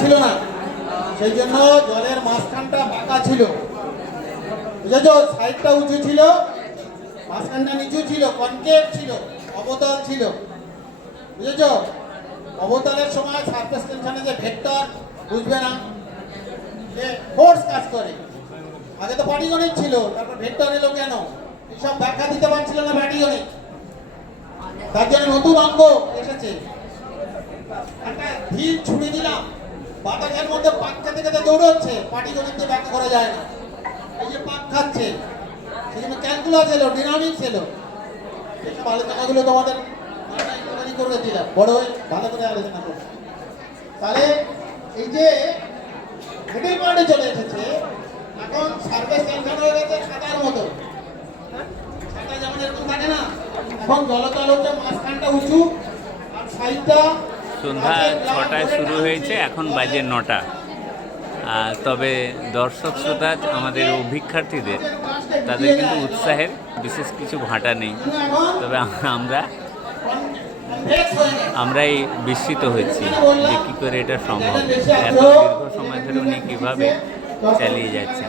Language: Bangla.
ছিল না। সেই জন্য জলের মাঝখানটা বাঁকা ছিল। বুঝেছ? সাইডটা উঁচু ছিল, মাঝখানটা নিচু ছিল কনকেভ ছিল, অবতল ছিল। বুঝেছ? অবতলের সময় সারফেস টেনশনে যে ভেক্টর বুঝবে না। যে ফোর্স কাজ করে। আগে তো পাটিগণিত ছিল, তারপর ভেক্টর এলো কেন? এসব ব্যাখ্যা দিতে পারছিল না পাটিগণিত তার জন্য নতুন অঙ্গ এসেছে। একটা ঢিল ছুড়ে দিলাম। বাতাসের মধ্যে পাক খেতে খেতে দৌড়চ্ছে পাটিগণিত ব্যাখ্যা করা যায় না। এই যে পাক খাচ্ছে, সেজন্য ক্যালকুলাস এলো ডিনামিক্স এলো। এইসব আলোচনাগুলো তোমাদের একটুখানি করে দিলাম। বড় ভালো করে আলোচনা করব তাহলে এই যে মিডিল পয়েন্টে চলে এসেছে, এখন সার্ভিস টেনশন হয়ে গেছে খাতার মতো। ছাতা যেমন এরকম থাকে না, এখন জলতল হচ্ছে মাঝখানটা উঁচু, আর সাইডটা সন্ধ্যা ছটায় শুরু হয়েছে, এখন বাজে নটা। আর তবে দর্শক, শ্রোতা, আমাদের অভিক্ষার্থীদের, তাদের কিন্তু উৎসাহের বিশেষ কিছু ভাটা নেই। তবে আমরা, আমরাই বিস্মিত হয়েছি যে কী করে এটা সম্ভব। এত দীর্ঘ সময় ধরে উনি কীভাবে চালিয়ে যাচ্ছেন।